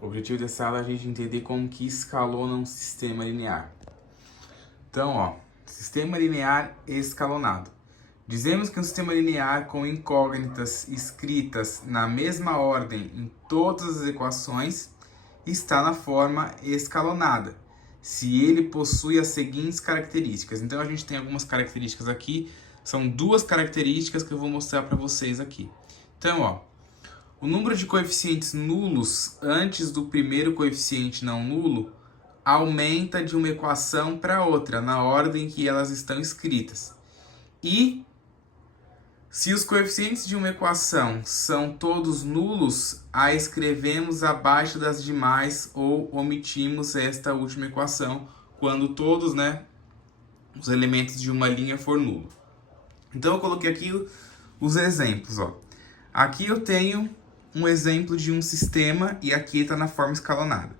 O objetivo dessa aula é a gente entender como que escalona um sistema linear. Então, ó, sistema linear escalonado. Dizemos que um sistema linear com incógnitas escritas na mesma ordem em todas as equações está na forma escalonada, se ele possui as seguintes características. Então, a gente tem algumas características aqui, são duas características que eu vou mostrar para vocês aqui. Então, ó, o número de coeficientes nulos antes do primeiro coeficiente não nulo aumenta de uma equação para outra, na ordem que elas estão escritas. E se os coeficientes de uma equação são todos nulos, a escrevemos abaixo das demais ou omitimos esta última equação quando todos, os elementos de uma linha for nulo. Então eu coloquei aqui os exemplos, ó. Aqui eu tenho um exemplo de um sistema e aqui está na forma escalonada.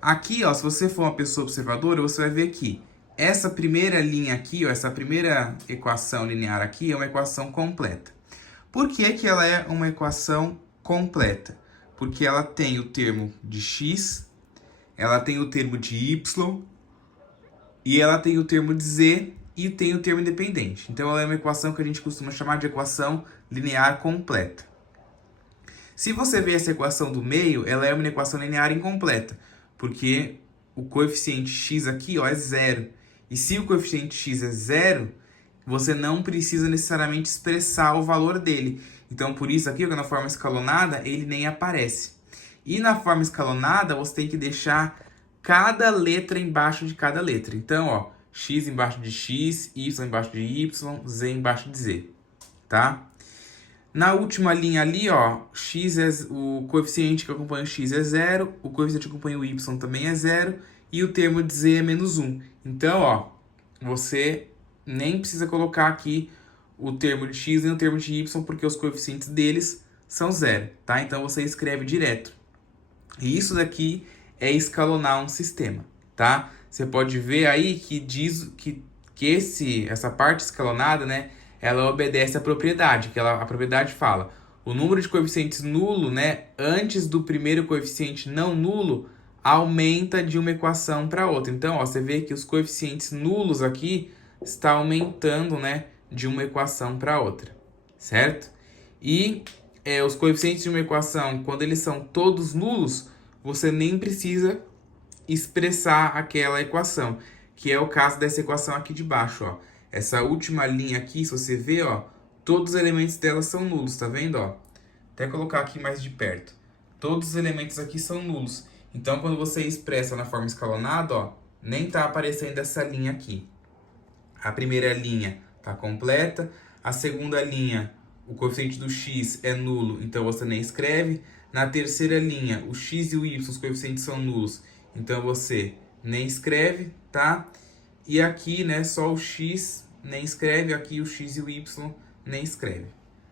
Aqui, ó, se você for uma pessoa observadora, você vai ver que essa primeira linha aqui, ó, essa primeira equação linear aqui é uma equação completa. Por que que ela é uma equação completa? Porque ela tem o termo de x, ela tem o termo de y, e ela tem o termo de z e tem o termo independente. Então ela é uma equação que a gente costuma chamar de equação linear completa. Se você ver essa equação do meio, ela é uma equação linear incompleta, porque o coeficiente x aqui, ó, é zero. E se o coeficiente x é zero, você não precisa necessariamente expressar o valor dele. Então, por isso aqui, na forma escalonada, ele nem aparece. E na forma escalonada, você tem que deixar cada letra embaixo de cada letra. Então, ó, x embaixo de x, y embaixo de y, z embaixo de z, tá? Na última linha ali, ó, o coeficiente que acompanha o x é zero, o coeficiente que acompanha o y também é zero, e o termo de z é menos 1. Então, ó, você nem precisa colocar aqui o termo de x e o termo de y, porque os coeficientes deles são zero, tá? Então, você escreve direto. E isso daqui é escalonar um sistema, tá? Você pode ver aí que diz que essa parte escalonada, ela obedece à propriedade, a propriedade fala: o número de coeficientes nulo, antes do primeiro coeficiente não nulo, aumenta de uma equação para outra. Então, ó, você vê que os coeficientes nulos aqui está aumentando, de uma equação para outra, certo? E os coeficientes de uma equação, quando eles são todos nulos, você nem precisa expressar aquela equação, que é o caso dessa equação aqui de baixo, ó. Essa última linha aqui, se você ver, ó, todos os elementos dela são nulos, tá vendo, ó? Até colocar aqui mais de perto. Todos os elementos aqui são nulos. Então, quando você expressa na forma escalonada, ó, nem tá aparecendo essa linha aqui. A primeira linha tá completa. A segunda linha, o coeficiente do x é nulo, então você nem escreve. Na terceira linha, o x e o y, os coeficientes são nulos, então você nem escreve, tá? E aqui, só o x nem escreve, aqui o x e o y nem escreve,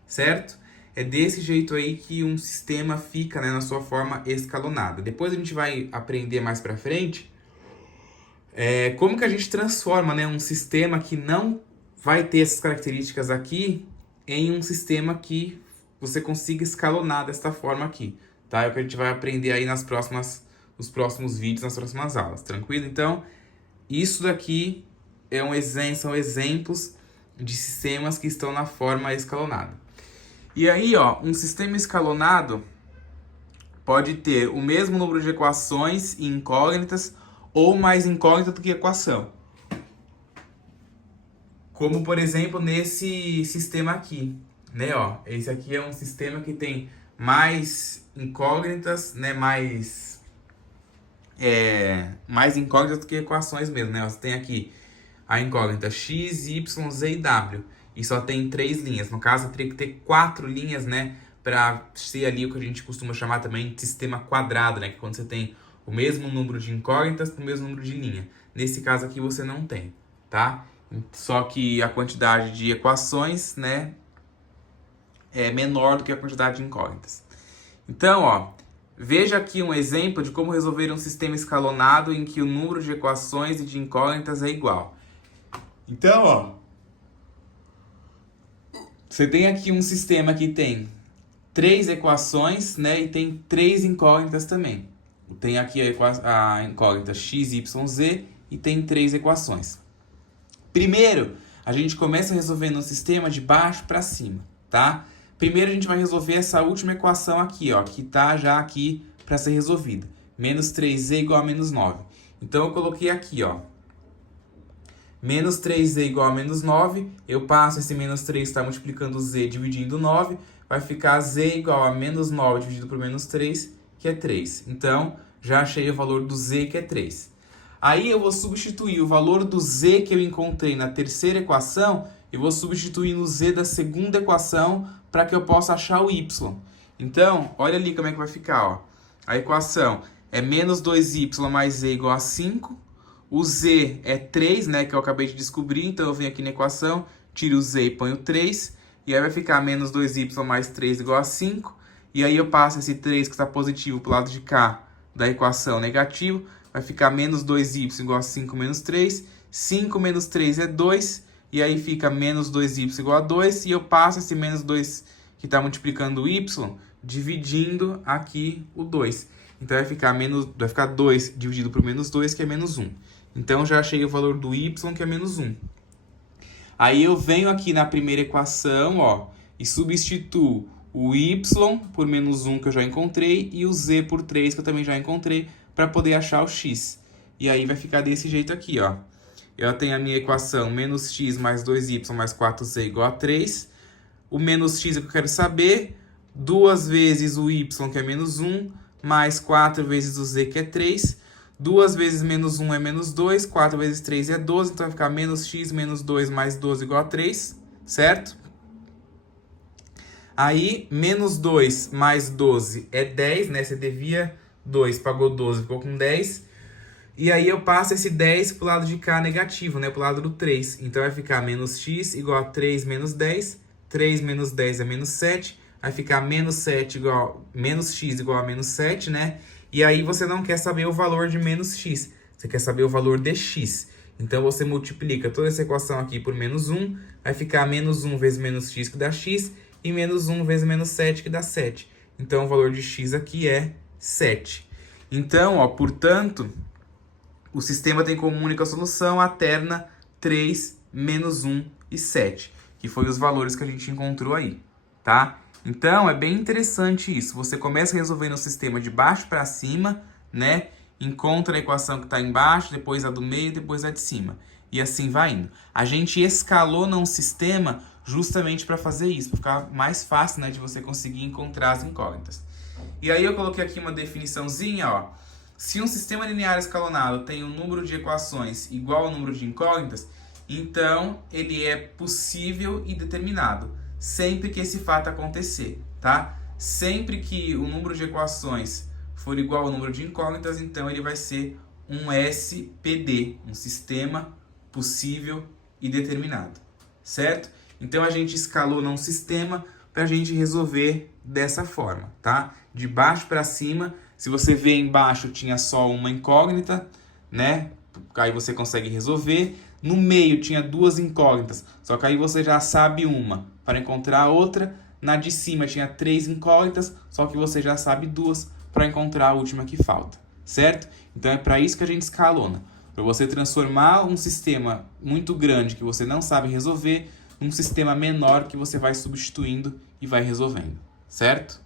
certo? É desse jeito aí que um sistema fica, na sua forma escalonada. Depois a gente vai aprender mais pra frente como que a gente transforma, um sistema que não vai ter essas características aqui em um sistema que você consiga escalonar desta forma aqui, tá? É o que a gente vai aprender aí nos próximos vídeos, nas próximas aulas, tranquilo? Então, isso daqui são exemplos de sistemas que estão na forma escalonada. E aí, ó, um sistema escalonado pode ter o mesmo número de equações e incógnitas ou mais incógnita do que equação. Como, por exemplo, nesse sistema aqui, ó. Esse aqui é um sistema que tem mais incógnitas, mais incógnitas do que equações mesmo, Você tem aqui a incógnita x, y, z e w. E só tem 3 linhas. No caso, teria que ter 4 linhas, para ser ali o que a gente costuma chamar também de sistema quadrado, que é quando você tem o mesmo número de incógnitas para o mesmo número de linha. Nesse caso aqui você não tem, tá? Só que a quantidade de equações, é menor do que a quantidade de incógnitas. Então, ó, veja aqui um exemplo de como resolver um sistema escalonado em que o número de equações e de incógnitas é igual. Então, ó, você tem aqui um sistema que tem 3 equações, e tem 3 incógnitas também. tem aqui a incógnita x, y, z e tem 3 equações. Primeiro, a gente começa resolvendo um sistema de baixo para cima, tá? Primeiro a gente vai resolver essa última equação aqui, ó, que tá já aqui para ser resolvida. Menos 3z igual a menos 9. Então eu coloquei aqui, ó, menos 3z igual a menos 9, eu passo esse menos 3 está multiplicando z dividindo 9, vai ficar z igual a menos 9 dividido por menos 3, que é 3. Então, já achei o valor do z, que é 3. Aí eu vou substituir o valor do z que eu encontrei na terceira equação, eu vou substituir no z da segunda equação para que eu possa achar o y. Então, olha ali como é que vai ficar, ó. A equação é menos 2y mais z igual a 5. O z é 3, né, que eu acabei de descobrir, então eu venho aqui na equação, tiro o z e ponho 3, e aí vai ficar menos 2y mais 3 igual a 5, e aí eu passo esse 3 que está positivo para o lado de cá da equação negativo, vai ficar menos 2y igual a 5 menos 3, 5 menos 3 é 2, e aí fica menos 2y igual a 2, e eu passo esse menos 2 que está multiplicando o y, dividindo aqui o 2. Então vai ficar 2 dividido por menos 2, que é menos 1. Então já achei o valor do y, que é menos 1. Aí eu venho aqui na primeira equação, ó, e substituo o y por menos 1 que eu já encontrei e o z por 3 que eu também já encontrei para poder achar o x. E aí vai ficar desse jeito aqui, ó. Eu tenho a minha equação menos x mais 2y mais 4z igual a 3. O menos x é que eu quero saber. 2 vezes o y, que é menos 1, mais 4 vezes o z, que é 3. 2 vezes menos 1 é menos 2, 4 vezes 3 é 12, então vai ficar menos x menos 2 mais 12 igual a 3, certo? Aí, menos 2 mais 12 é 10, né? Você devia 2, pagou 12, ficou com 10. E aí eu passo esse 10 pro lado de cá negativo, né? Pro lado do 3. Então vai ficar menos x igual a 3 menos 10. 3 menos 10 é menos 7. Vai ficar menos x igual a menos 7, né? E aí você não quer saber o valor de menos x. Você quer saber o valor de x. Então você multiplica toda essa equação aqui por menos 1. Vai ficar menos 1 vezes menos x, que dá x. E menos 1 vezes menos 7, que dá 7. Então o valor de x aqui é 7. Então, ó, portanto, o sistema tem como única solução a terna 3, menos 1 e 7. Que foi os valores que a gente encontrou aí, tá? Então, é bem interessante isso. Você começa resolvendo o sistema de baixo para cima, né? Encontra a equação que está embaixo, depois a do meio, depois a de cima. E assim vai indo. A gente escalona um sistema justamente para fazer isso, para ficar mais fácil, né, de você conseguir encontrar as incógnitas. E aí eu coloquei aqui uma definiçãozinha, ó. Se um sistema linear escalonado tem um número de equações igual ao número de incógnitas, então ele é possível e determinado. Sempre que esse fato acontecer, tá? Sempre que o número de equações for igual ao número de incógnitas, então ele vai ser um SPD, um sistema possível e determinado, certo? Então a gente escalona um sistema para a gente resolver dessa forma, tá? De baixo para cima, se você vê embaixo tinha só uma incógnita, né? Aí você consegue resolver. No meio tinha duas incógnitas, só que aí você já sabe uma. Para encontrar a outra, na de cima tinha 3 incógnitas, só que você já sabe 2 para encontrar a última que falta, certo? Então é para isso que a gente escalona, para você transformar um sistema muito grande que você não sabe resolver num sistema menor que você vai substituindo e vai resolvendo, certo?